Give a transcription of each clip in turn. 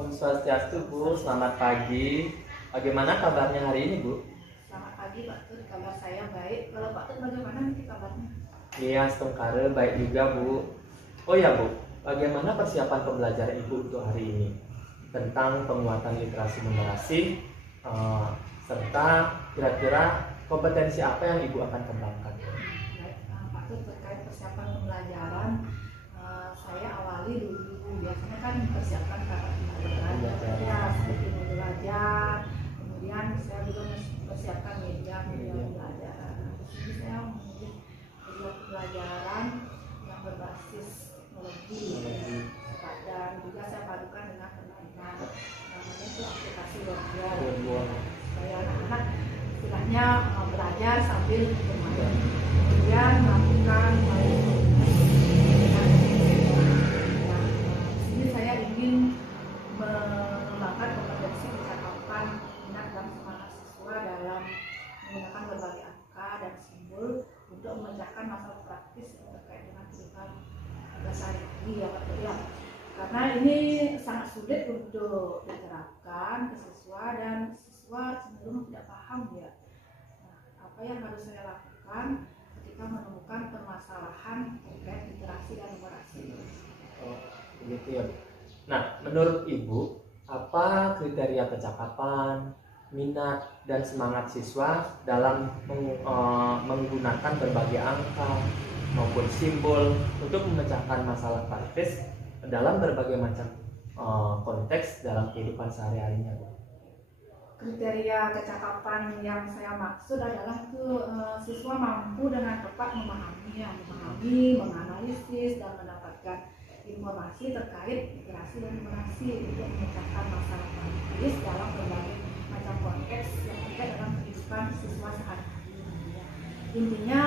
Om Swastiastu Bu, selamat pagi. Bagaimana kabarnya hari ini Bu? Selamat pagi Pak Tut, kabar saya baik. Kalau Pak Tut bagaimana nanti kabarnya? Iya, setengkare baik juga Bu. Oh ya Bu, bagaimana persiapan pembelajaran Ibu untuk hari ini? Tentang penguatan literasi numerasi, serta kira-kira kompetensi apa yang Ibu akan kembangkan? Baik, Pak Tut, terkait persiapan pembelajaran, saya awali dulu. Biasanya kan persiapan kakak belajar, ya seperti belajar. Kemudian saya juga persiapkan media belajar. Di sini saya memilih media pembelajaran yang berbasis teknologi, dan juga saya padukan dengan permainan. Namanya itu aplikasi Wordwall, supaya anak-anak istilahnya belajar sambil bermain. Kemudian melakukan saya ingin mengembangkan kompetensi percakapan, minat dan semangat siswa dalam menggunakan berbagai angka dan simbol untuk memecahkan masalah praktis yang terkait dengan kehidupan sehari-hari ya Pak ya. Karena ini sangat sulit untuk diterapkan ke siswa dan siswa cenderung tidak paham ya. Nah, apa yang harus saya lakukan ketika menemukan permasalahan terkait literasi dan numerasi? Begitu ya Bu. Nah, menurut Ibu, apa kriteria kecakapan, minat, dan semangat siswa dalam menggunakan berbagai angka maupun simbol untuk memecahkan masalah praktis dalam berbagai macam konteks dalam kehidupan sehari-harinya Bu? Kriteria kecakapan yang saya maksud adalah siswa mampu dengan tepat memahami, menganalisis, dan mendapatkan informasi terkait literasi dan numerasi untuk memecahkan masalah praktis dalam berbagai macam konteks yang terkait dengan kehidupan siswa sehari-hari. Intinya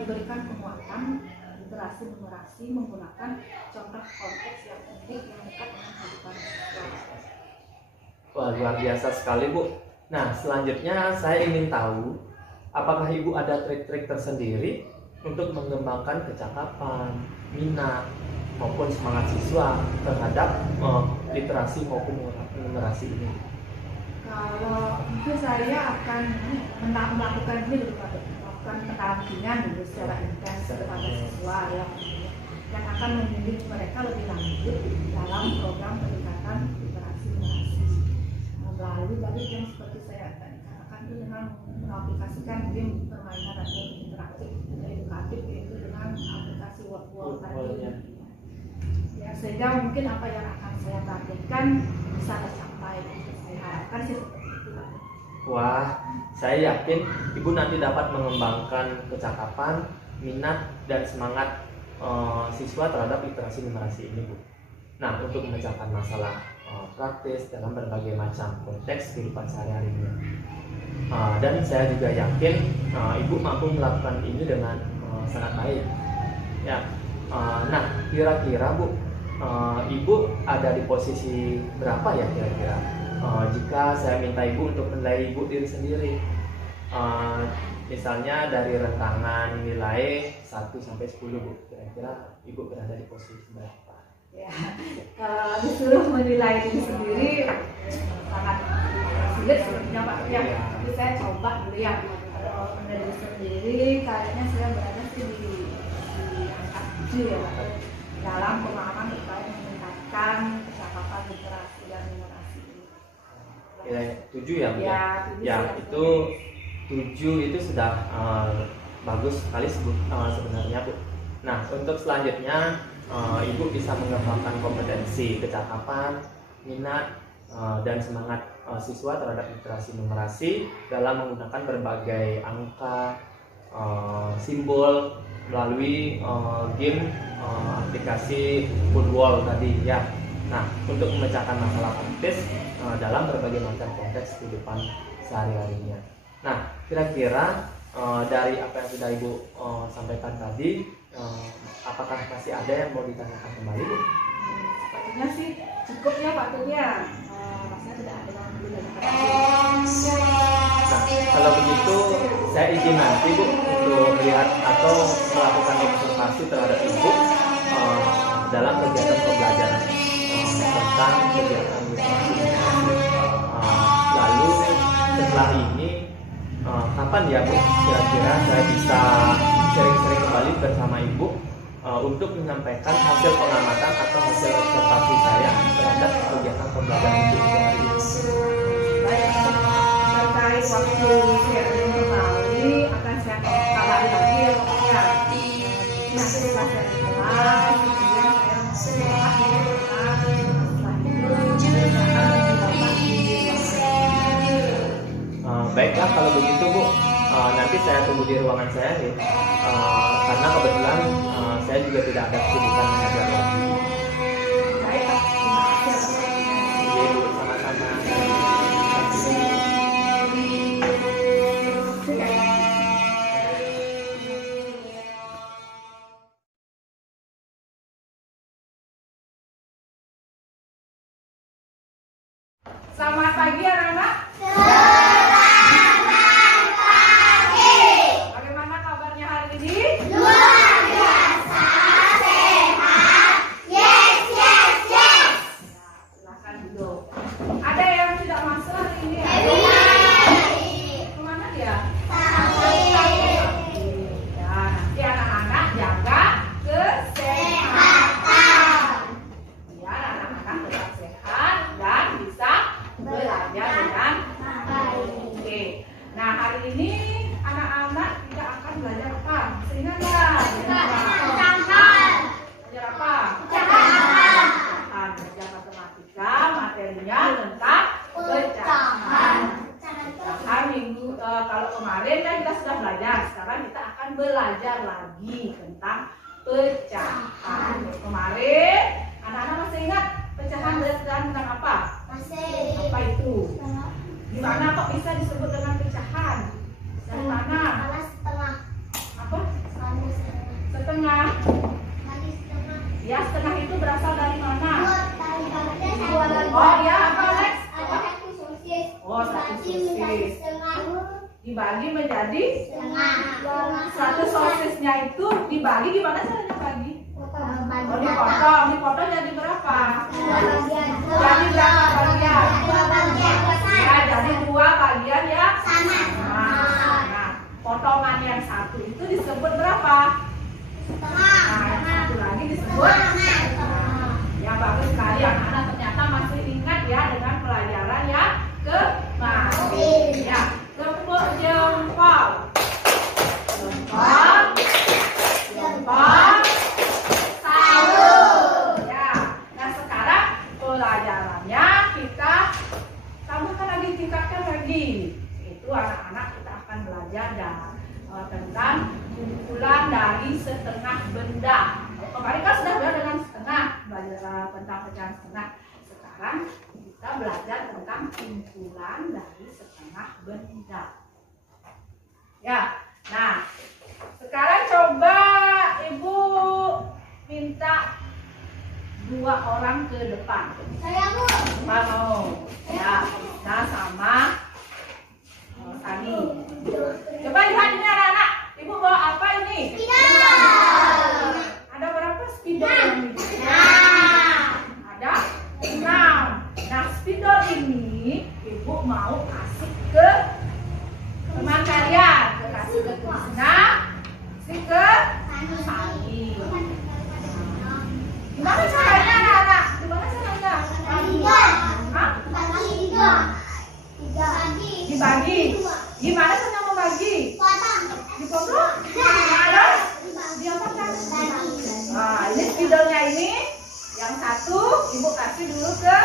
diberikan penguatan literasi numerasi menggunakan contoh konteks yang unik yang dekat dengan kehidupan siswa. Wah, luar biasa sekali Bu. Nah, selanjutnya saya ingin tahu, apakah Ibu ada trik-trik tersendiri untuk mengembangkan kecakapan, minat, maupun semangat siswa terhadap literasi maupun numerasi ini? Kalau mungkin saya akan melakukan ini dulu Pak, melakukan pendampingan dulu secara intens kepada siswa ya, dan akan membimbing mereka lebih lanjut dalam program peningkatan literasi numerasi melalui tadi yang seperti saya katakan itu dengan mengaplikasikan game permainan dan game interaktif edukatif, yaitu dengan aplikasi Wordwall tadi. Ya, sehingga mungkin apa yang akan saya targetkan bisa tercapai. Saya harapkan sih seperti itu. Wah, saya yakin Ibu nanti dapat mengembangkan kecakapan, minat, dan semangat siswa terhadap literasi numerasi ini Bu. Nah, untuk memecahkan masalah praktis dalam berbagai macam konteks kehidupan sehari-harinya. Dan saya juga yakin Ibu mampu melakukan ini dengan sangat baik. Ya. Nah, kira-kira Bu, Ibu ada di posisi berapa ya kira-kira? Jika saya minta Ibu untuk menilai Ibu diri sendiri, misalnya dari rentangan nilai 1 sampai 10 Bu, kira-kira Ibu berada di posisi berapa? Ya, kalau disuruh menilai diri sendiri sangat sulit sebenarnya Pak ya. Tapi saya coba dulu ya. Kalau menilai diri sendiri, kayaknya saya berada di angka 7 ya Pak, dalam pemahaman terkait meningkatkan kecakapan literasi dan numerasi ini. Ya, 7 ya Bu? Ya, itu 7 itu sudah bagus sekali sebenarnya Bu. Nah, untuk selanjutnya Ibu bisa mengembangkan kompetensi kecakapan, minat, dan semangat siswa terhadap literasi numerasi dalam menggunakan berbagai angka, simbol melalui game aplikasi Wordwall tadi ya. Nah, untuk memecahkan masalah praktis dalam berbagai macam konteks kehidupan sehari-harinya. Nah, kira-kira dari apa yang sudah Ibu sampaikan tadi, apakah masih ada yang mau ditanyakan kembali Bu? Sepertinya sih cukup ya Pak Tut ya. Rasanya tidak ada yang perlu ditanyakan. Nah, kalau begitu saya izin nanti Bu untuk melihat atau melakukan observasi terhadap Ibu dalam kegiatan pembelajaran tentang kegiatan lalu setelah ini kapan ya Bu kira-kira saya bisa sering-sering kembali bersama Ibu untuk menyampaikan hasil pengamatan atau hasil observasi saya terhadap kegiatan pembelajaran Ibu hari ini. Terkait waktu sharing kembali akan saya kabari lagi ya pokoknya. Nanti setelah saya kelas, kemudian saya baiklah kalau begitu Bu, nanti saya tunggu di ruangan saya nih, karena kebetulan saya juga tidak ada kesibukan mengajar lagi. Baiklah, terima kasih. Iya Bu, sama-sama. Selamat pagi anak-anak. Bagaimana kabarnya hari ini? Luar biasa sehat. Yes, yes, yes. Ya, silakan duduk. Ada yang tidak masuk hari ini? Kemana dia? Ya, nanti anak-anak jaga kesehatan. Biar anak-anak tetap sehat dan bisa belajar dengan baik. Oke. Nah, hari ini anak-anak tidak akan belajar apa? Seingat nggak? Belajar apa? Pecahan. Belajar matematika, materinya tentang pecahan. Kalau kemarin kan kita sudah belajar, sekarang kita akan belajar lagi tentang pecahan. Kemarin anak-anak masih ingat pecahan belajar tentang apa? Apa itu? Gimana kok bisa disebut dengan pecahan? Dari mana? Apa? Setengah. Ya, setengah itu berasal dari mana? Oh ya, apa Alex? Oh, satu sosis. Dibagi menjadi satu sosisnya itu dibagi gimana caranya bagi? Oh, dipotong jadi berapa? Jadi berapa bagian? Ya, jadi 2 bagian ya. Nah, potongan yang satu itu disebut berapa? Nah, yang satu lagi disebut. Ya, bagus sekali anak-anak, ternyata masih ingat ya dengan pelajaran ya kemarin. Ya, tepuk jempol. Jempol. Salut. Ya. Nah, sekarang pelajarannya kita tambahkan lagi, tingkatkan lagi. Itu anak-anak kita akan belajar tentang kumpulan dari setengah benda. Kemarin kan sudah belajar dengan setengah, belajar tentang pecahan setengah. Sekarang kita belajar tentang kumpulan dari setengah benda. Ya, nah sekarang coba Ibu minta 2 orang ke depan. Mau? Ya, nah sama Sani. Coba lihat ini anak-anak. Ibu bawa apa ini? Ada berapa spidol ini? Ada 6. Nah, spidol ini Ibu mau kasih ke teman kalian. Kasih ke Krisna, kasih ke Sani. Gimana caranya anak-anak? Gimana caranya? Dibagi. Gimana caranya membagi? Dipotong? Terus? Diapakan? Nah, ini spidolnya ini. Yang satu Ibu kasih dulu ke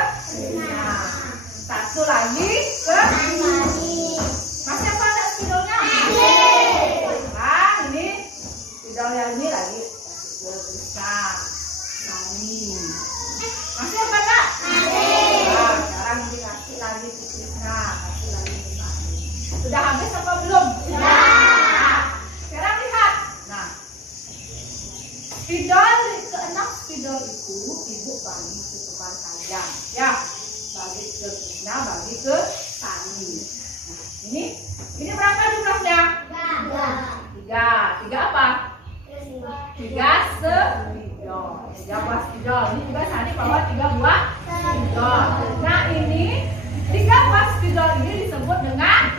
nah, satu lagi ke masih apa ada spidolnya? Nah, ini spidolnya ini lagi ke besar. Masih apa enggak? Nah, sekarang dikasih lagi ke Krisna, kasih lagi ke Sani. Sudah habis apa belum? Sudah. Nah, sekarang lihat. Nah, spidol ke-6 spidol itu Ibu bagi ke teman kalian. Ya, bagi ke Krisna, bagi ke Sani. Nah, ini berapa jumlahnya? 3. 3 apa? 3 spidol. 3 buah spidol. Ini juga Sani bawa 3 buah spidol. spidol. Nah ini 3 spidol ini disebut dengan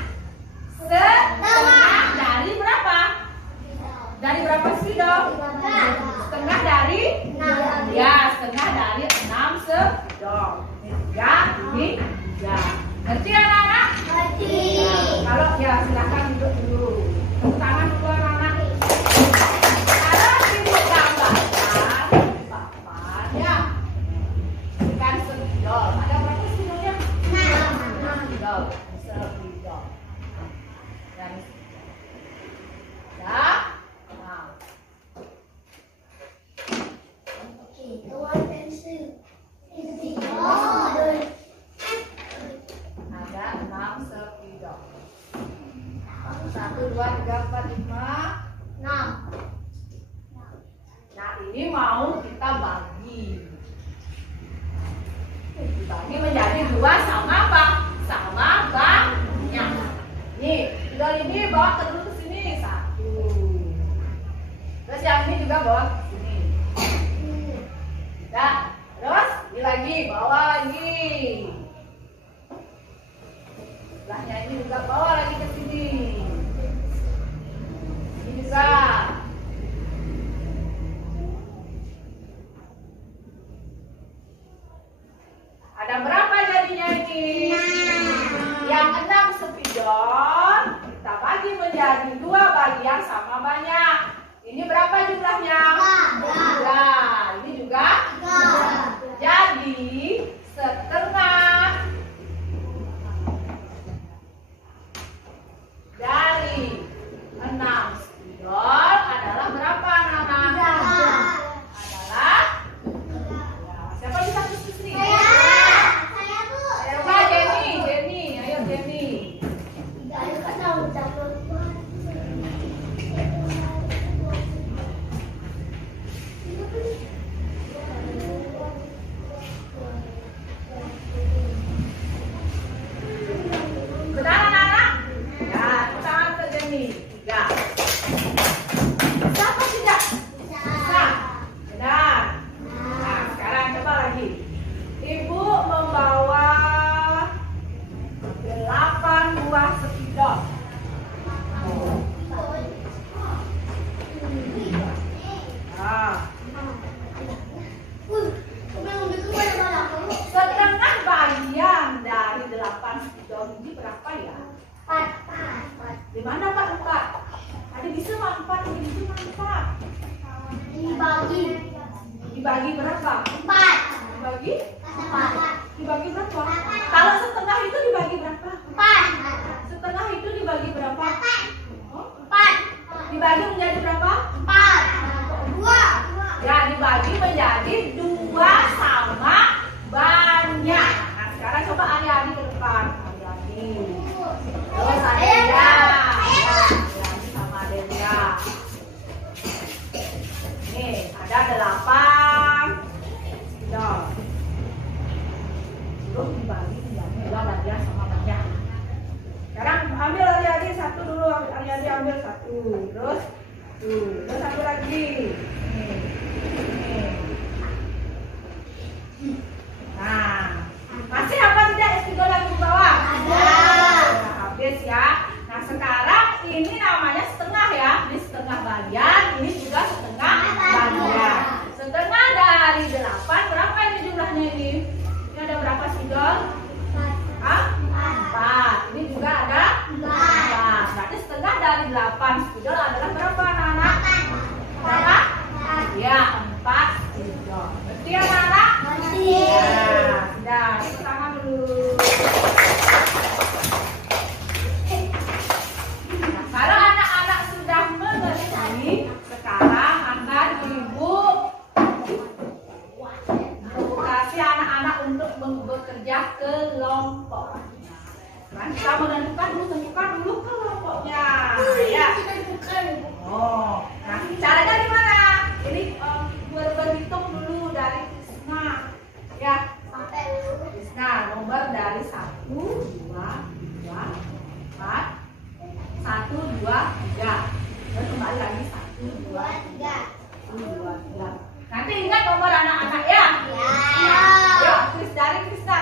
setengah dari berapa? Dari berapa spidol? Setengah dari? Ya, setengah dari 6 spidol. Ini 3. Ngerti anak-anak? Kalau ya silahkan duduk dulu. Tepuk tangan dulu anak-anak. Kalau ibu gambarkan papannya bukan spidol. Ada berapa spidolnya? 6 spidol. Spidol. Dan ya. Nah. Ada 6 spidol. 1, 2, 3, 4, 5, 6. Nah ini mau kita bagi. Dibagi menjadi 2 sama apa? Sama banyak. Nih, spidol ini bawa terus ke sini 1. Terus yang ini juga bawa ke sini. Nah, terus ini lagi bawa lagi. Sebelahnya ini juga bawa lagi ke sini. Ini juga. Ada berapa jadinya ini? Yang 6 spidol kita bagi menjadi 2 bagian sama banyak. Ini berapa jumlahnya? 3. Ini juga 3. Jadi setengah dari 6 spidol adalah berapa anak-anak? Adalah siapa bisa tulis di sini? Coba Jenny, ayo Jenny. Benar anak-anak? Ya, tangan ke Jenny. 3. Bisa apa tidak? Bisa. Benar. Nah, sekarang coba lagi. Ibu membawa 8 buah spidol. Nah, setengah bagian dari 8 spidol ini berapa ya? 4. Di mana Pak 4? Ada bisa 4, ada bisa 4. Dibagi berapa? 4. Dibagi berapa? Kalau setengah itu dibagi berapa? 4. Setengah itu dibagi berapa? 4. Dibagi menjadi berapa? 4. 2. Ya, dibagi menjadi 2 sama banyak. Nah, sekarang coba adik-adik ke depan. Adik-adik. Terus Adelia. Adik sama Adelia. Nih, ada 8 spidol. Terus dibagi menjadi 2 bagian sama banyak. Sekarang ambil adik-adik 1 dulu. Adik-adik ambil 1. Terus terus 1 lagi. Nah, masih apa tidak spidol yang di bawah? Ada. Nah, habis ya. Nah, sekarang ini namanya setengah ya. Ini setengah bagian, ini juga setengah bagian. Setengah dari 8, berapa ini jumlahnya ini? Ini ada berapa spidol? 4. Ini juga ada 4. Berarti setengah dari 8 spidol adalah berapa anak-anak? Berapa? Ya, 4 spidol. Berarti ya anak-anak? Ya, sudah. Tepuk tangan dulu. Nah, kalau anak-anak sudah mengerti, sekarang akan ibu kasih anak-anak untuk bekerja kelompok. Nah, kita menentukan dulu kelompoknya. Ya. Oh, nah caranya gimana? Ini berhitung dulu dari Krisna. Ya, Krisna nomor dari 1, 2, 3, 4, 1, 2, 3. Terus kembali lagi 1, 2, 3. 1, 2, 3. Nanti ingat nomor anak-anak ya. Ya. Yuk, dari Krisna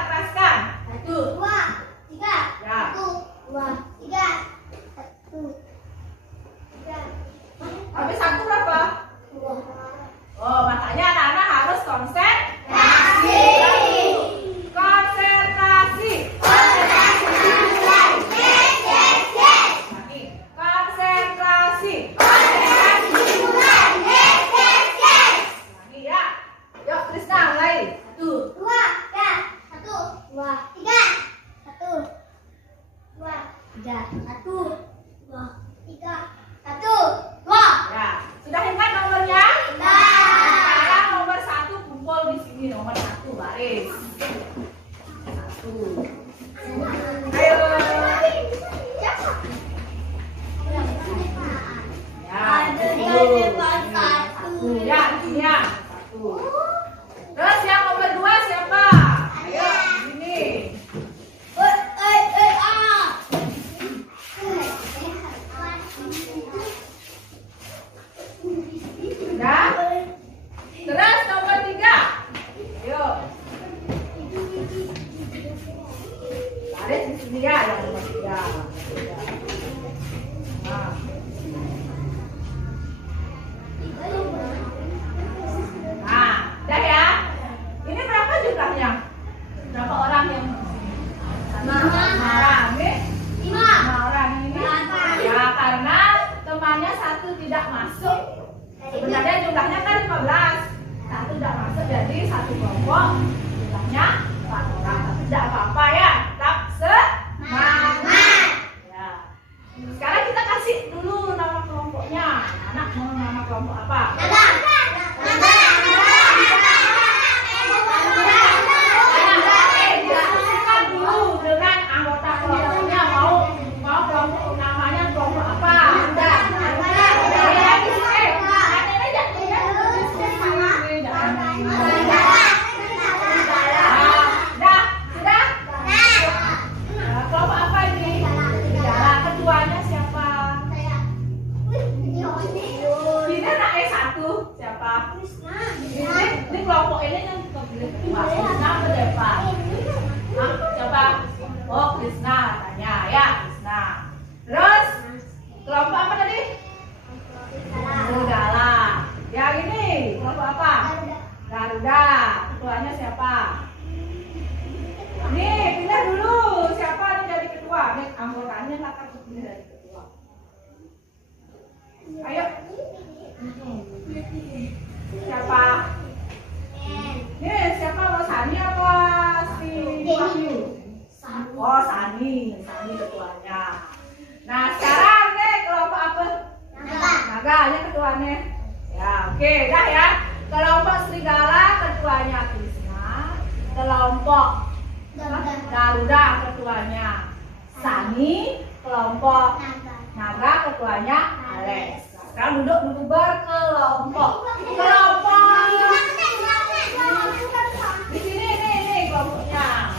Ya, sudah ingat nomornya? Sekarang nomor 1 kumpul di sini, nomor 1 baris. 1. Ayo. Ya, ini ya. 1. Terus yang nomor 2 siapa? Ayo, sini. Sudah? Terus nomor 3. Ayo. Baris di sini ya, yang nomor 3. Nah. Nah, udah ya. Ini berapa jumlahnya? Berapa orang yang? 5 orang. Ini 5 orang ini. Ya, karena temannya 1 tidak masuk. Sebenarnya jumlahnya kan 15. 1 tidak masuk, jadi 1 kelompok jumlahnya 4 orang. Tapi tidak apa-apa ya. Tetap semangat. Ya. Sekarang kita kasih dulu nama kelompoknya. Anak mau nama kelompok apa? Diskusikan dulu dengan anggota kelompoknya. Mau kelompok namanya kelompok apa? Kelompok apa ini? Serigala. Ketuanya siapa? Ini anaknya 1 siapa? Ini kelompok ini yang kepilih ketua. Krishna atau Deva? Siapa? Oh, Krishna katanya ya, Krishna. Terus kelompok apa tadi? Serigala. Yang ini kelompok apa? Garuda. Ketuanya siapa? Nih, pilih dulu siapa yang jadi ketua. Nih, anggotanya akan pilih dari ketua. Ayo. Siapa? Nih, siapa? Mau Sani apa si Wahyu? Oh, Sani ketuanya. Nah, sekarang nih kelompok apa? Naga nya ketuanya. Ya, oke, dah ya. Kelompok serigala ketuanya Krishna. Kelompok Garuda ketuanya Sani. Kelompok Naga ketuanya Alex. Sekarang duduk berkelompok. Di sini nih kelompoknya.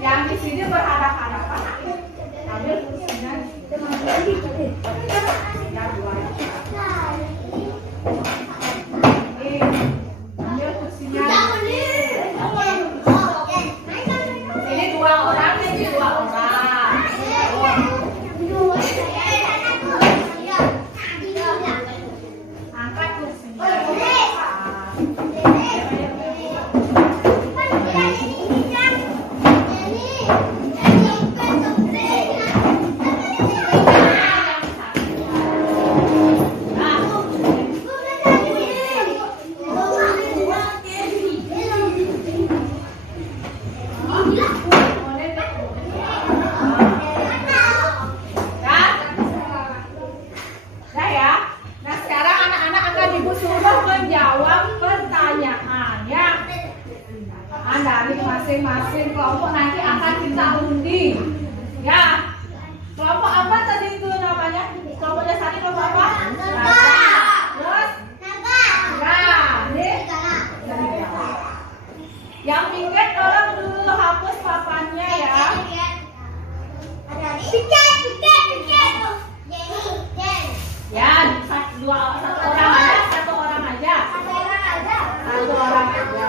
Yang di sini berhadapan-hadapan. Ambil kursinya. Ambil kursinya. Ini 2 orang, ini 2 orang. Angkat kursinya. kelompok nanti akan kita undi. Ya. Kelompok apa tadi itu namanya? Kelompoknya tadi kelompok apa? Naga. Terus? Naga. Ini? Serigala. Yang pinggir tolong dulu hapus papannya ya. Ya, satu orang aja. Satu orang aja.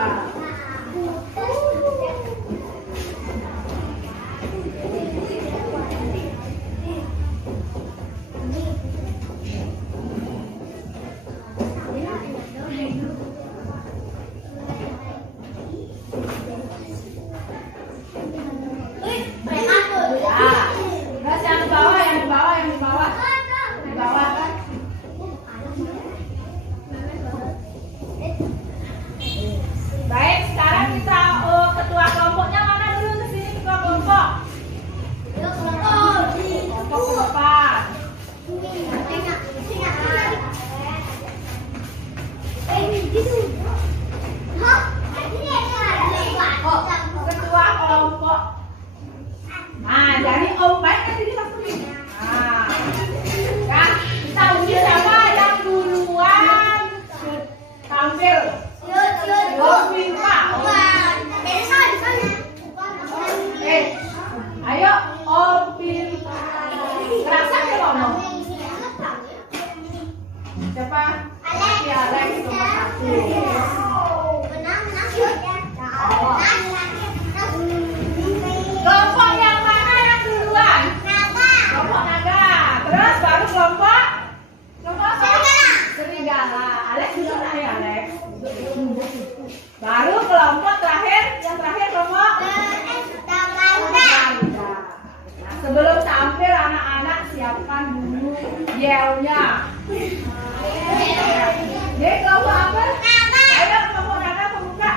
Terus yang di bawah. Baik, sekarang kita ketua kelompoknya mana dulu ke sini ketua kelompok. Kelompok ke depan. Ketua kelompok. Nah, jadi Om baik kan jadi langsung. Nah, ya, kita uji siapa yang duluan tampil. Om Pilpa. Ayo Om Pilpa. Kerasa ke ngomong. Siapa? Alex nomor 1. Kelompok yang mana yang duluan? Kelompok naga. Terus baru kelompok apa? Serigala. Alex dulu ya Alex. Baru kelompok terakhir, yang terakhir kelompok garuda. Nah, sebelum tampil anak-anak siapkan dulu yelnya. Jadi kelompok apa? Ayo kelompok naga pembuka.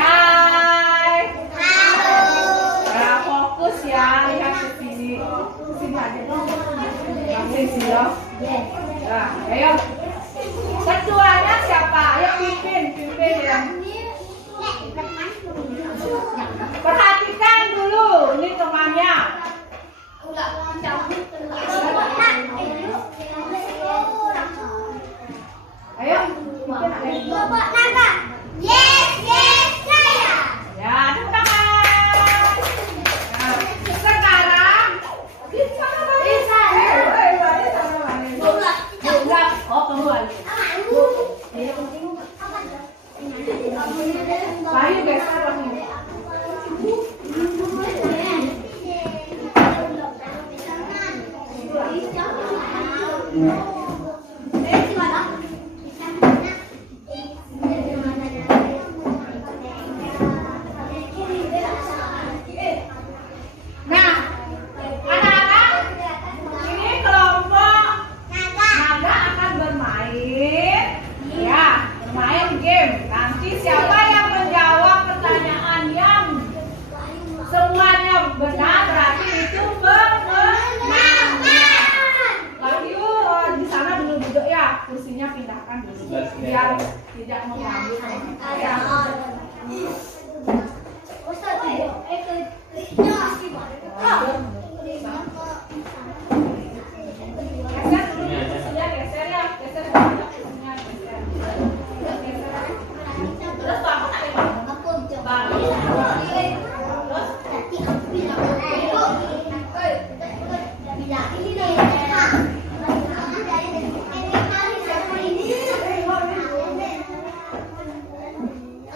Hai. Nah, fokus ya, lihat ke sini. Sini aja. Sini ya. Nah, ayo. Ketuanya siapa? Ayo pimpin ya. Perhatikan dulu, ini temannya. Ayo, Bapak naga. Yes, saya. ya, tepuk tangan. Nah, sekarang di sana. Oh, keluar. Bayu geser orangnya. Nah, anak-anak, ini kelompok naga akan bermain, ya, bermain game. Nanti siapa yang menjawab pertanyaan yang semuanya benar berarti itu pemenang. Bayu di sana dulu duduk ya, kursinya pindahkan dulu biar tidak mengganggu saya. Geser dulu kursinya, geser ya, geser kursinya, geser. Terus bapak tak ada bapak.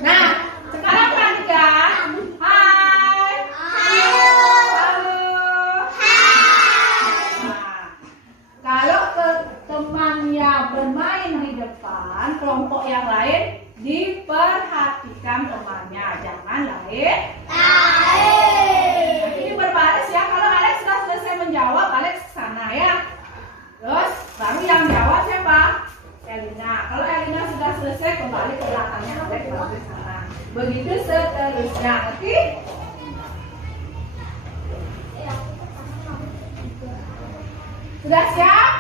Nah, sekarang Pranika. Hai. Halo. Nah, kalau temannya bermain di depan, kelompok yang lain diperhatikan temannya, jangan lain. Ini berbaris ya. Kalau Alex sudah selesai menjawab, Alex ke sana ya. Terus baru yang jawab siapa? Elina. Kalau Elina sudah selesai, kembali ke belakangnya Alex baru ke sana. Begitu seterusnya. Oke? Sudah siap?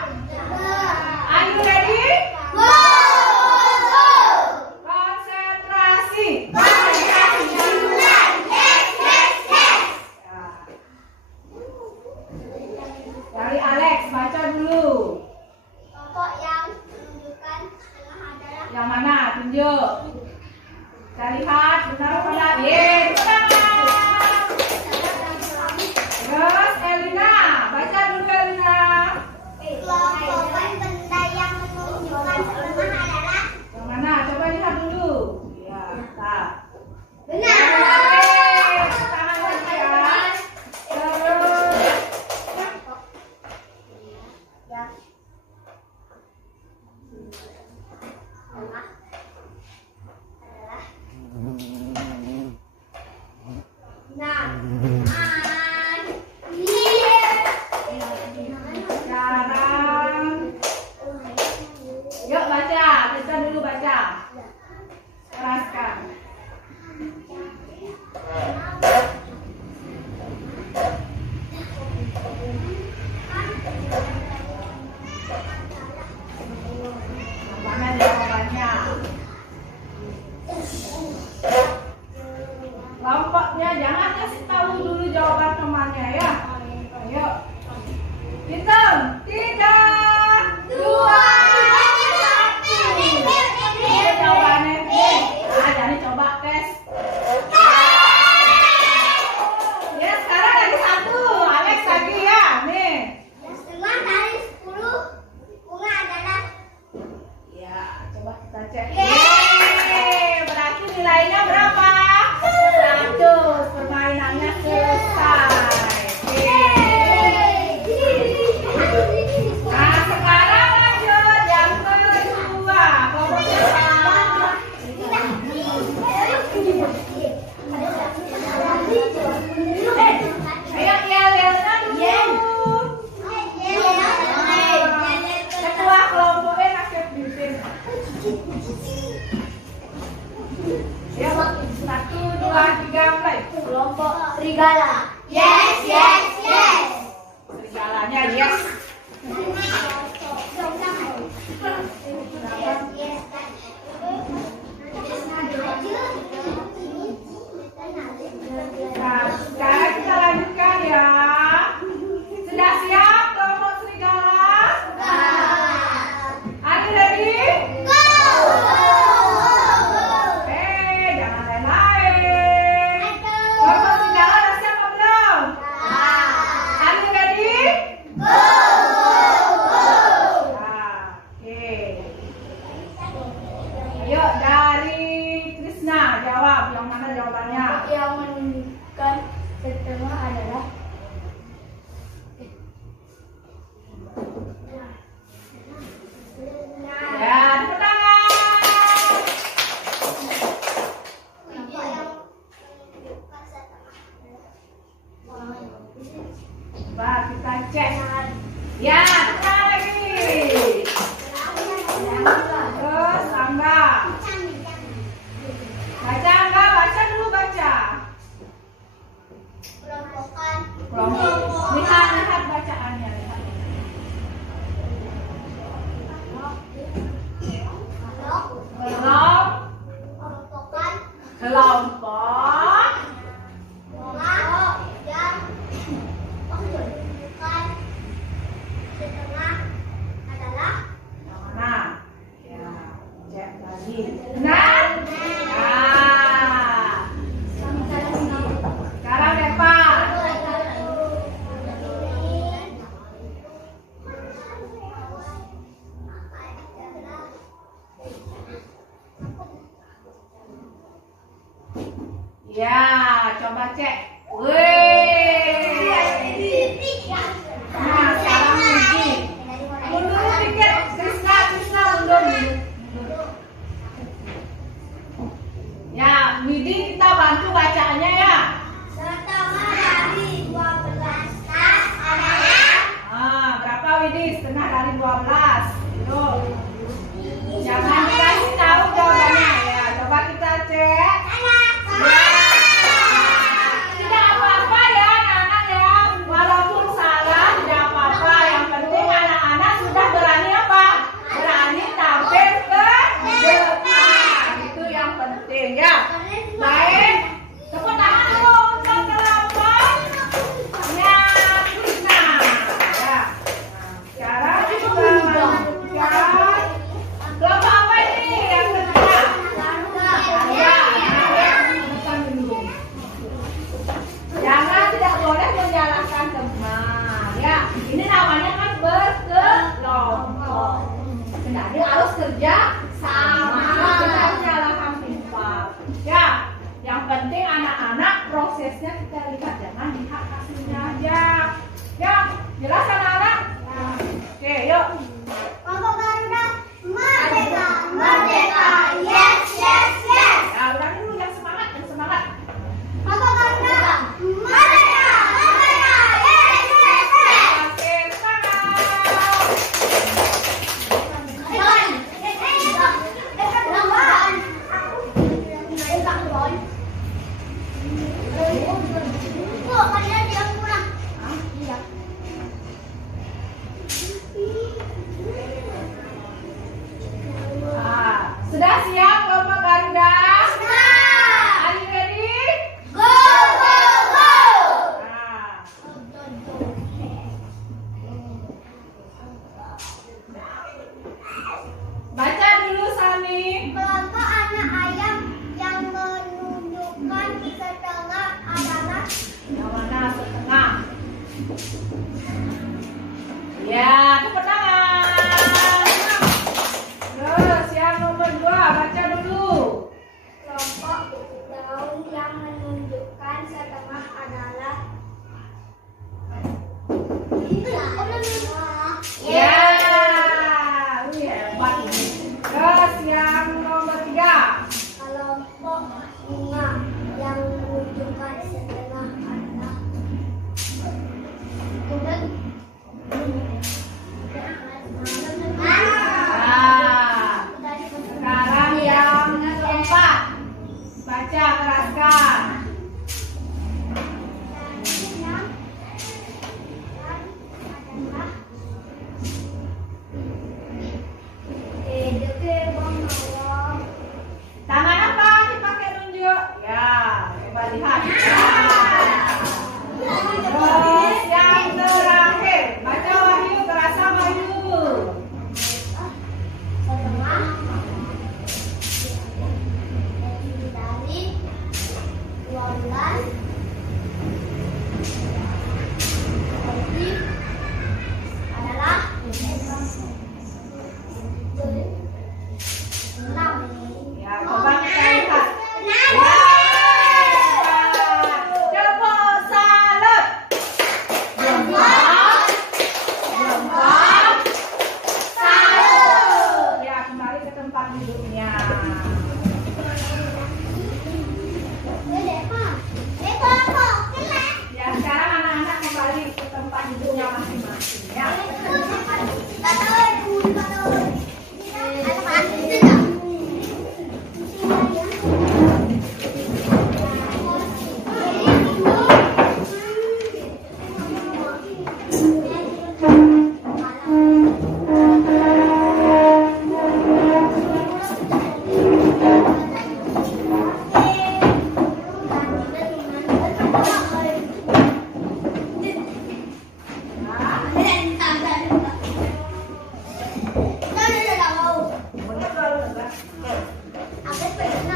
Yang mana? Tunjuk. Kita lihat benar apa tidak? Yes, benar. Terus Elina, baca dulu Elina. Kelompokkan benda yang menunjukkan pertama adalah. Yang mana? Coba lihat dulu. Ya, tak. Benar. Tangan lagi ya. Terus. Sekarang, yuk baca. Kita dulu baca. Keraskan. Mana jawabannya? Kelompoknya jangan kasih tahu dulu jawaban temannya ya. Ayo. Hitung. 3, 2, 1. Ini jawabannya. Nah, jadi coba tes. Ya, sekarang lagi 1. Alex lagi ya. Nih. Setengah dari 10 bunga adalah. Ya, coba kita cek. Yeay, berarti nilainya berapa? 100. Permainannya selesai. Nah, sekarang lanjut yang kedua. Kelompoknya apa? Ayo, Yelena dulu. Ketua kelompoknya kasih pimpin. Ya, 1, 2, 3, mulai. Kelompok serigala. Yes, yes, yes. Serigalanya yes. Nah, sekarang kita lanjutkan ya. Sudah siap kelompok serigala? Are you ready? Jangan lain-lain. Kelompok serigala udah siap apa belum? Are you ready? Oke. Ayo dari Krisna jawab, yang mana jawabannya? Yang menunjukkan setengah adalah. Ya, tepuk tangan. Coba kita cek. Ya, tepuk tangan lagi. Terus Angga. Baca Angga, baca dulu baca. Kelompokan. Kelompok. Lihat bacaannya. Lihat. Kelompokan. Kelompok. Bunga yang menunjukkan setengah adalah. Yang mana? Ya, cek lagi. Benar? Nah. Sekarang Eva. Ya, coba cek. Wih. Nah, sekarang Widi. Mundur dikit. Krisna mundur. Ya, Widi kita bantu bacaannya ya. Setengah dari 12 tas adalah. Berapa Widi? Setengah dari 12. Itu. Jangan dikasih tahu jawabannya ya. Coba kita cek. Tidak apa-apa ya, anak-anak ya. Walaupun salah tidak apa-apa. harus kerja sama. Kita harus nyalakan timpal. Ya, yang penting anak-anak prosesnya kita lihat, jangan lihat hasilnya aja. Ya, jelas anak-anak? Oke, yuk. Kelompok Garuda merdeka, merdeka, yes, yes, yes. Ya, udah dulu yang semangat, yang semangat. Kelompok Garuda merdeka, merdeka, yes, yes, yes. Oke, semangat. Sudah siap kelompok Garuda? Are you ready? Go, go, go. Baca dulu Sami. Kelompok anak ayam yang menunjukkan setengah adalah Yang mana setengah? Ya, tepuk tangan. Terus yang nomor 2, baca dulu. kelompok daun yang menunjukkan setengah adalah Ya, hebat ini. Terus yang nomor 3. kelompok bunga yang menunjukkan setengah adalah Nah, sekarang yang keempat. Baca, keraskan. Tangan apa dipakai nunjuk? Ya, coba lihat. Ya. Terus yang terakhir, baca Wahyu, kerasa Wahyu. Ya, coba kita lihat. Ya, tepuk salut. Jempol, jempol, salut. Ya, kembali ke tempat duduknya. Ya, sekarang anak-anak kembali ke tempat duduknya masing-masing ya.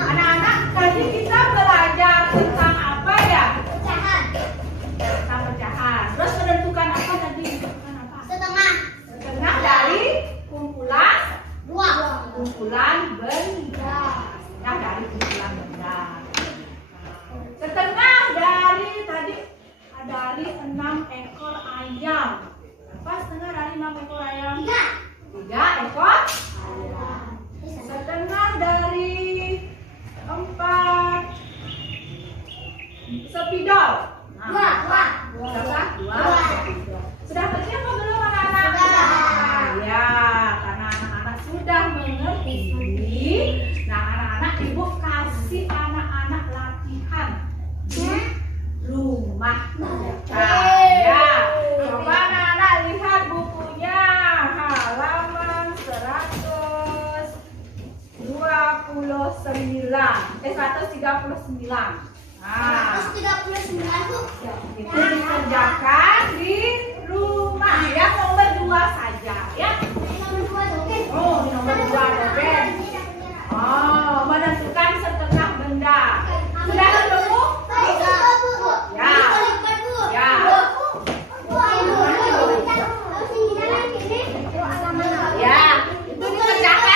Anak-anak, tadi kita belajar tentang apa ya? Tentang pecahan. Terus menentukan apa tadi? Menentukan apa? Setengah dari kumpulan benda. Setengah dari kumpulan benda. Setengah dari tadi dari 6 ekor ayam. Apa setengah dari 6 ekor ayam? 3 ekor ayam. Setengah dari 4 spidol. Dua. Sudah ngerti apa belum anak-anak? Ya, karena anak-anak sudah mengerti ini. Nah, anak-anak ibu kasih anak-anak latihan di rumah. Ya, coba anak-anak lihat bukunya halaman 139. Nah, 139 tuh itu dikerjakan di rumah ya, nomor 2 saja ya. Oh, nomor 2 Ben. Oh, menentukan setengah benda. Sudah ketemu? Ya. Ya. Ya, itu dikerjakan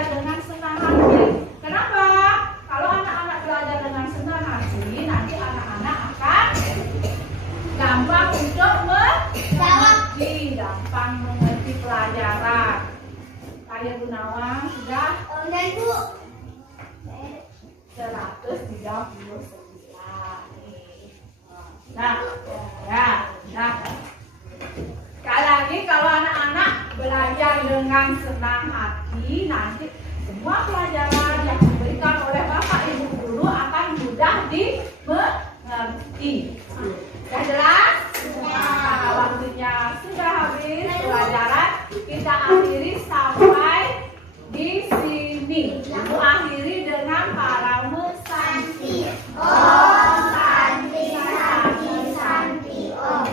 belajar dengan senang hati. Kenapa? Kalau anak-anak belajar dengan senang hati, nanti anak-anak akan gampang untuk mengerti, gampang mengerti pelajaran. Kayak Bu Nawang sudah Dan Bu. 139. Nah, sekali lagi kalau anak-anak belajar dengan senang hati, nanti semua pelajaran yang diberikan oleh Bapak Ibu guru akan mudah dimengerti. Sudah jelas? Nah, waktunya sudah habis pelajaran. Kita akhiri sampai di sini. Ibu akhiri dengan para mesanti. Oh, santi, santi, santi. Oh.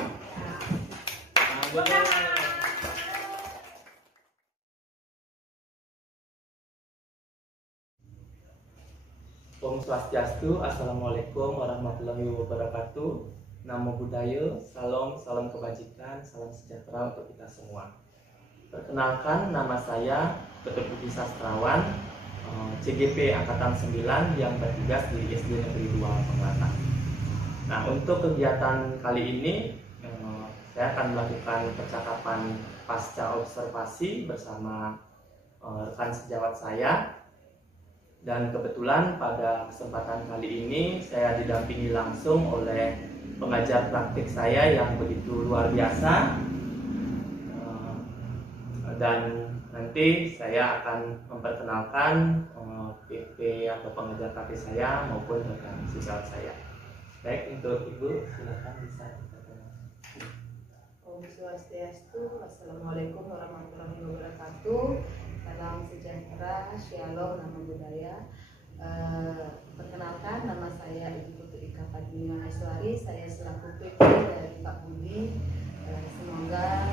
Om Swastiastu, Assalamualaikum warahmatullahi wabarakatuh. Namo Buddhaya, salam kebajikan, salam sejahtera untuk kita semua. Perkenalkan, nama saya Ketut Budi Sastrawan, CGP Angkatan 9 yang bertugas di SD Negeri 2 Penglata. Nah, untuk kegiatan kali ini saya akan melakukan percakapan pasca observasi bersama rekan sejawat saya. Dan kebetulan pada kesempatan kali ini saya didampingi langsung oleh pengajar praktik saya yang begitu luar biasa. Dan nanti saya akan memperkenalkan PP atau pengajar praktik saya maupun rekan sejawat saya. Baik, untuk Ibu silakan bisa diperkenalkan. Om Swastiastu, Assalamualaikum warahmatullahi wabarakatuh. Salam sejahtera, shalom, namo buddhaya. Perkenalkan, nama saya Ibu Putri Ika Padmi Maheswari. Saya selaku PP dari Pak Budi. Semoga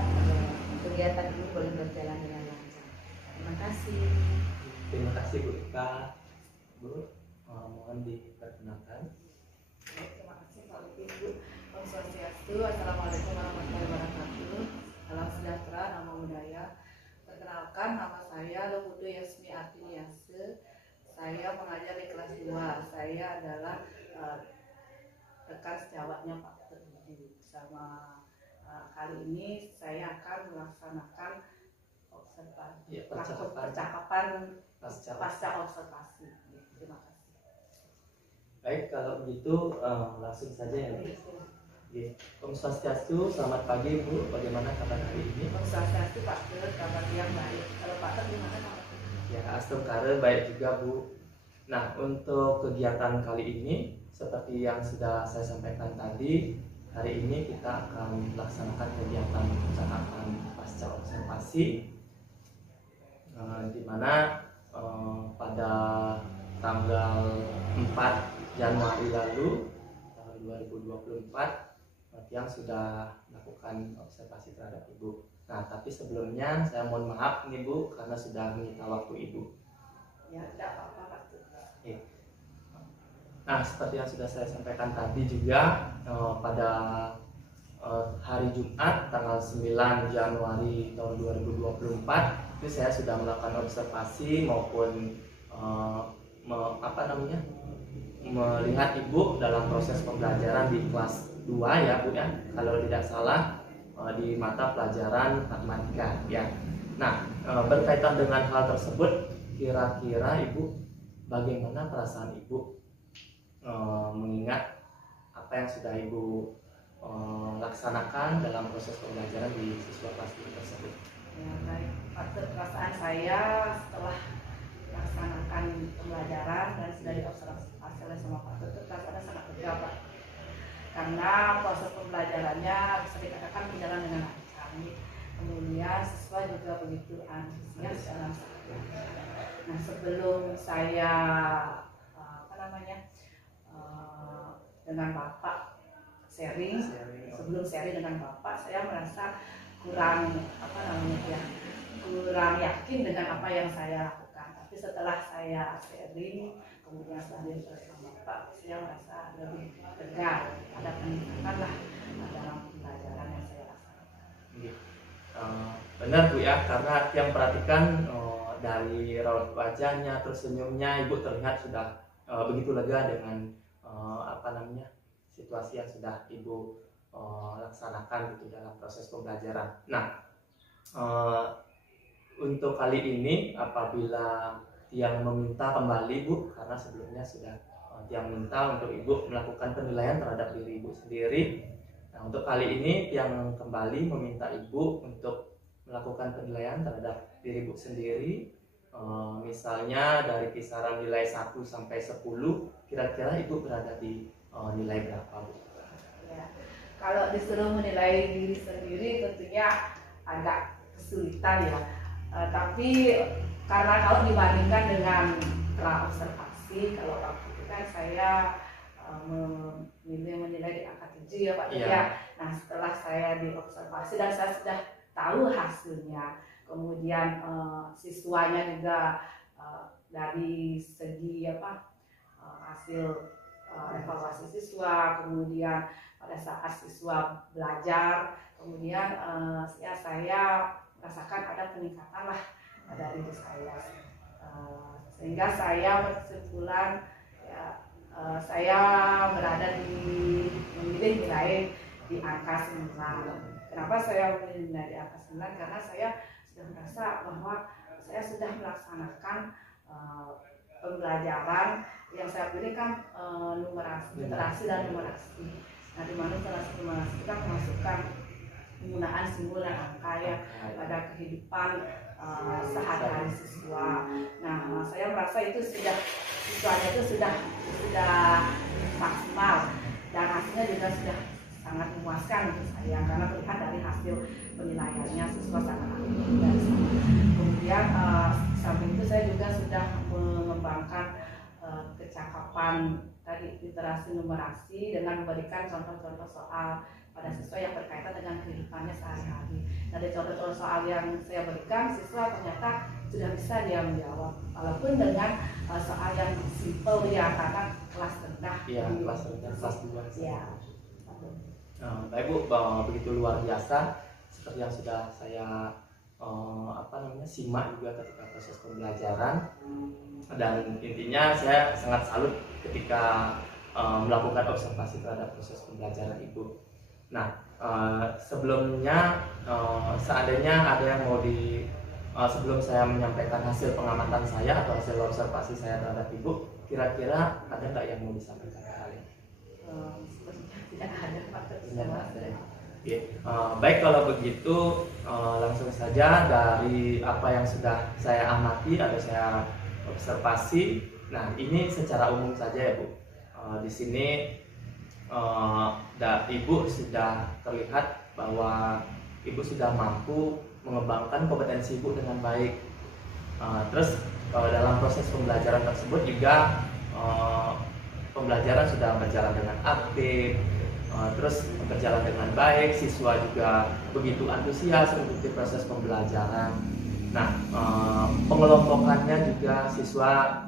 kegiatan ini boleh berjalan dengan lancar. Terima kasih. Terima kasih Bu Ika. Bu, mohon diperkenalkan. Terima kasih Pak Ibu. Om Swastiastu, Assalamualaikum warahmatullahi wabarakatuh. Salam sejahtera, namo buddhaya. Perkenalkan, nama saya Luhudu Yasmi Artiniase. Saya mengajar di kelas 2. Saya adalah rekan sejawatnya Pak Terudi. Bersama kali ini saya akan melaksanakan percakapan pasca observasi. Terima kasih. Baik, kalau begitu langsung saja ya. Om Swastiastu, selamat pagi Bu, bagaimana kabar hari ini? Om Swastiastu Pak Ter, kabar yang baik. Kalau Pak Ter gimana kabar? Ya, Astumkare baik juga Bu. Nah, untuk kegiatan kali ini seperti yang sudah saya sampaikan tadi, hari ini kita akan melaksanakan kegiatan percakapan pasca observasi, di mana pada tanggal 4 Januari lalu tahun 2024 yang sudah melakukan observasi terhadap Ibu. Nah, tapi sebelumnya saya mohon maaf nih Bu karena sudah menyita waktu Ibu. Ya, tidak apa-apa Pak. Nah, seperti yang sudah saya sampaikan tadi juga pada hari Jumat tanggal 9 Januari tahun 2024 itu saya sudah melakukan observasi maupun melihat Ibu dalam proses pembelajaran di kelas 2 ya Bu ya, kalau tidak salah di mata pelajaran matematika ya. Nah, berkaitan dengan hal tersebut, kira-kira Ibu bagaimana perasaan Ibu mengingat apa yang sudah Ibu laksanakan dalam proses pembelajaran di siswa kelas 2 tersebut? Ya, baik. Perasaan saya setelah melaksanakan pembelajaran dan sudah diobservasi oleh semua Pak Tutut, rasanya sangat lega Pak. Karena proses pembelajarannya bisa dikatakan berjalan dengan lancar. Kemudian siswa juga begitu antusias dalam Nah, sebelum saya dengan Bapak sharing, sebelum sharing dengan Bapak, saya merasa kurang kurang yakin dengan apa yang saya lakukan. Tapi setelah saya sharing, kemudian setelah bersama Bapak, saya merasa lebih tegar, ada peningkatan lah dalam pembelajaran yang saya laksanakan. Benar Bu ya, karena yang perhatikan dari raut wajahnya, terus senyumnya, ibu terlihat sudah begitu lega dengan situasi yang sudah ibu laksanakan gitu dalam proses pembelajaran. Nah, untuk kali ini apabila Tiang meminta kembali Bu, karena sebelumnya sudah Tiang minta untuk ibu melakukan penilaian terhadap diri ibu sendiri. Nah, untuk kali ini Tiang kembali meminta ibu untuk melakukan penilaian terhadap diri ibu sendiri. Misalnya dari kisaran nilai 1 sampai 10, kira-kira ibu berada di nilai berapa Bu? Ya, kalau disuruh menilai diri sendiri tentunya agak kesulitan ya. Tapi karena kalau dibandingkan dengan telah observasi, kalau waktu itu kan saya menilai di angka 7 ya Pak. Iya. Ya. Nah, setelah saya diobservasi dan saya sudah tahu hasilnya, kemudian siswanya juga dari segi hasil evaluasi siswa, kemudian pada saat siswa belajar, kemudian saya merasakan ada peningkatan lah dari diri saya, sehingga saya berkesimpulan saya berada memilih nilai di angka 9. Kenapa saya memilih nilai di angka 9? Karena saya sudah merasa bahwa saya sudah melaksanakan pembelajaran yang saya pilih kan numerasi, literasi dan numerasi. Nah, di mana literasi numerasi kita memasukkan penggunaan simbol dan angka ya pada kehidupan sehari-hari siswa. Nah, saya merasa itu siswanya itu sudah maksimal dan hasilnya juga sudah sangat memuaskan untuk saya karena terlihat dari hasil penilaiannya siswa sangat aktif. Kemudian samping itu saya juga sudah mengembangkan kecakapan tadi literasi numerasi dengan memberikan contoh-contoh soal pada siswa yang berkaitan dengan kehidupannya sehari-hari. Dari contoh-contoh soal yang saya berikan, siswa ternyata sudah bisa dia menjawab, walaupun dengan soal yang simple ya, karena kelas rendah. Iya, kelas rendah, kelas 2. Iya. Baik Bu, begitu luar biasa seperti yang sudah saya simak juga ketika proses pembelajaran, dan intinya saya sangat salut ketika melakukan observasi terhadap proses pembelajaran Ibu. Nah, sebelumnya seandainya ada yang mau sebelum saya menyampaikan hasil pengamatan saya atau hasil observasi saya terhadap Ibu, kira-kira ada nggak yang mau disampaikan kalian? Tidak ada Pak. Tidak ada. Ya. Baik, kalau begitu langsung saja dari apa yang sudah saya amati atau saya observasi. Nah, ini secara umum saja ya Bu. Di sini Ibu sudah terlihat bahwa Ibu sudah mampu mengembangkan kompetensi Ibu dengan baik. Terus dalam proses pembelajaran tersebut juga pembelajaran sudah berjalan dengan aktif, terus berjalan dengan baik, siswa juga begitu antusias mengikuti proses pembelajaran. Nah, pengelompokannya juga siswa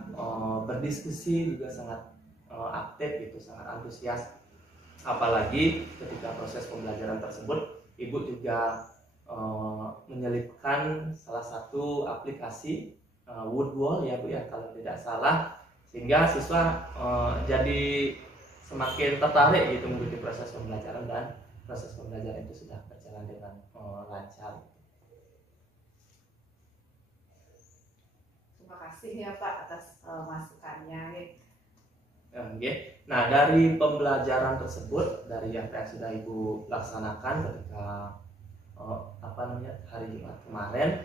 berdiskusi juga sangat aktif gitu, sangat antusias. Apalagi ketika proses pembelajaran tersebut, Ibu juga menyelipkan salah satu aplikasi Woodwall ya Bu ya, kalau tidak salah, sehingga siswa jadi semakin tertarik gitu mengikuti proses pembelajaran, dan proses pembelajaran itu sudah berjalan dengan lancar. Terima kasih ya Pak atas masukannya. Nah, dari pembelajaran tersebut, dari yang sudah Ibu laksanakan ketika hari Jumat kemarin,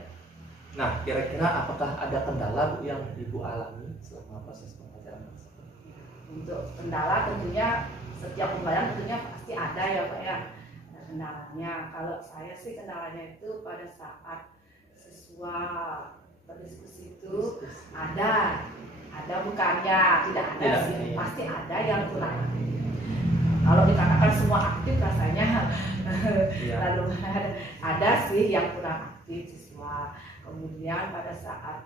nah kira-kira apakah ada kendala Bu yang Ibu alami selama proses pembelajaran tersebut? Untuk kendala tentunya setiap pembelajaran tentunya pasti ada ya Pak ya, ada kendalanya. Kalau saya sih kendalanya itu pada saat siswa berdiskusi itu ada bukannya tidak ada ya, sih, iya. pasti ada yang kurang aktif. Kalau dikatakan semua aktif rasanya Iya. lalu ada sih yang kurang aktif siswa. Kemudian pada saat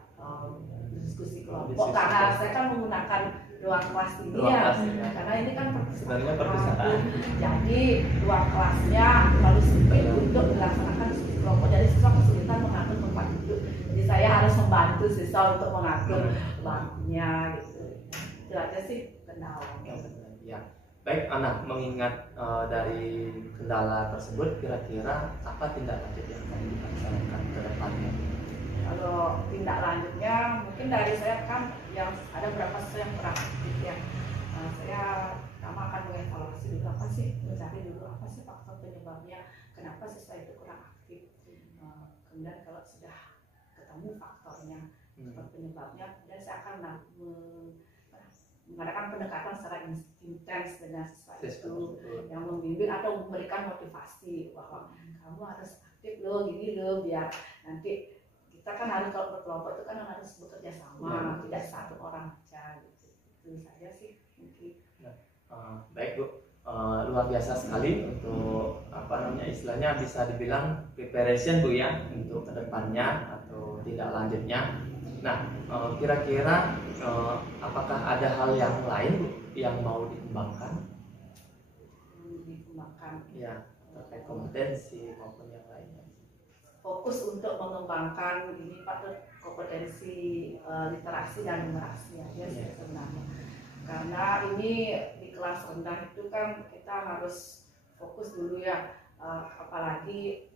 diskusi kelompok, karena saya kan menggunakan ruang kelas ini ya, karena ini kan sebenarnya perpustakaan. Jadi ruang kelasnya terlalu sempit untuk dilaksanakan diskusi kelompok, jadi siswa kesulitan mengatur tempat duduk. Jadi saya harus membantu siswa untuk mengatur waktunya gitu. Itu aja sih kendalanya. Ya. Baik, Ana, mengingat dari kendala tersebut, kira-kira apa tindak lanjut yang akan dilaksanakan ke depannya? Kalau tindak lanjutnya mungkin dari saya kan yang ada beberapa siswa yang kurang aktif ya. Saya pertama akan mengevaluasi dulu apa sih, mencari dulu apa sih faktor penyebabnya, kenapa siswa itu kurang aktif. Kemudian kalau sudah ketemu faktornya, faktor penyebabnya, kemudian saya akan mengadakan pendekatan secara intens dengan siswa itu, yang membimbing atau memberikan motivasi bahwa kamu harus aktif loh, gini loh, biar nanti kita kan harus kalau berkelompok itu kan harus bekerja sama, tidak satu orang aja gitu. Itu saja sih mungkin. Baik Bu, luar biasa sekali untuk istilahnya bisa dibilang preparation Bu ya untuk kedepannya atau tindak lanjutnya. Nah, kira-kira apakah ada hal yang lain Bu yang mau dikembangkan? Ya, terkait kompetensi maupun yang lainnya. Fokus untuk mengembangkan ini Pak kompetensi literasi dan numerasi aja sih sebenarnya. Karena ini di kelas rendah itu kan kita harus fokus dulu ya, apalagi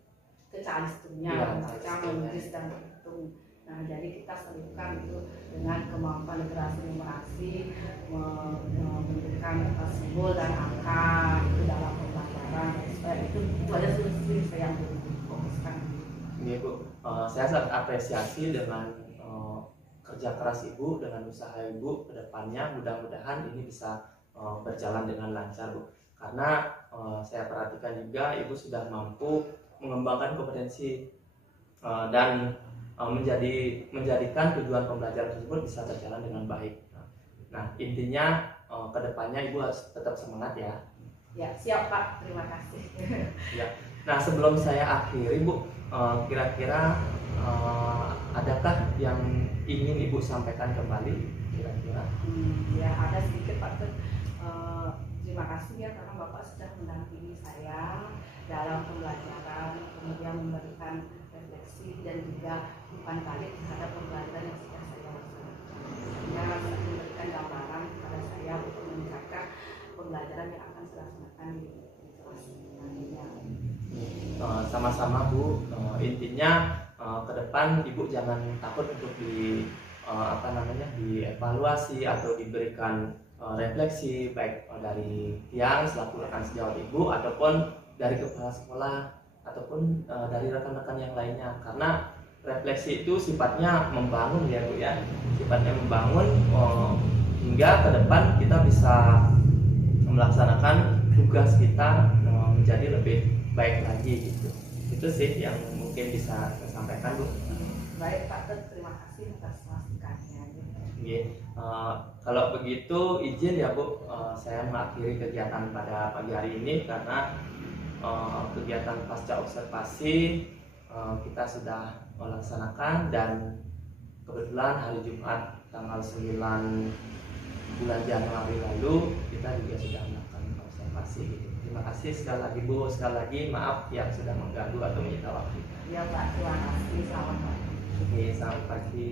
ke calistumnya, membaca, menulis dan berhitung. Nah, jadi kita selipkan itu dengan kemampuan literasi numerasi, memberikan simbol dan angka itu dalam pembelajaran. Itu ada solusi yang difokuskan. Iya Bu, saya sangat apresiasi dengan kerja keras Ibu, dengan usaha Ibu ke depannya. Mudah-mudahan ini bisa berjalan dengan lancar Bu. Karena saya perhatikan juga Ibu sudah mampu mengembangkan kompetensi dan menjadikan tujuan pembelajaran tersebut bisa berjalan dengan baik. Nah, intinya ke depannya Ibu harus tetap semangat ya. Ya, siap Pak, terima kasih. Ya. Nah, sebelum saya akhiri Bu, kira-kira adakah yang ingin Ibu sampaikan kembali kira-kira? Ya, ada sedikit Pak. Terima kasih ya karena Bapak sudah mendampingi saya dalam pembelajaran, kemudian memberikan refleksi dan juga umpan balik terhadap pembelajaran yang sudah saya lakukan. Sehingga memberikan gambaran kepada saya untuk meningkatkan pembelajaran yang akan saya laksanakan di kelas nantinya. Sama-sama Bu, intinya ke depan Ibu jangan takut untuk dievaluasi atau diberikan refleksi baik dari yang selaku rekan sejawat Ibu ataupun dari kepala sekolah ataupun dari rekan-rekan yang lainnya, karena refleksi itu sifatnya membangun ya Bu ya, sifatnya membangun hingga ke depan kita bisa melaksanakan tugas kita menjadi lebih baik lagi gitu. Itu sih yang mungkin bisa saya sampaikan Bu. Baik Pak, terima kasih atas masukannya. Kalau begitu izin ya Bu, saya mengakhiri kegiatan pada pagi hari ini karena kegiatan pasca observasi kita sudah melaksanakan dan kebetulan hari Jumat tanggal 9 bulan Januari lalu kita juga sudah melakukan observasi gitu. Terima kasih sekali lagi Bu, sekali lagi maaf yang sudah mengganggu atau menyita waktu. Ya Pak, terima kasih, selamat pagi. Oke, selamat pagi.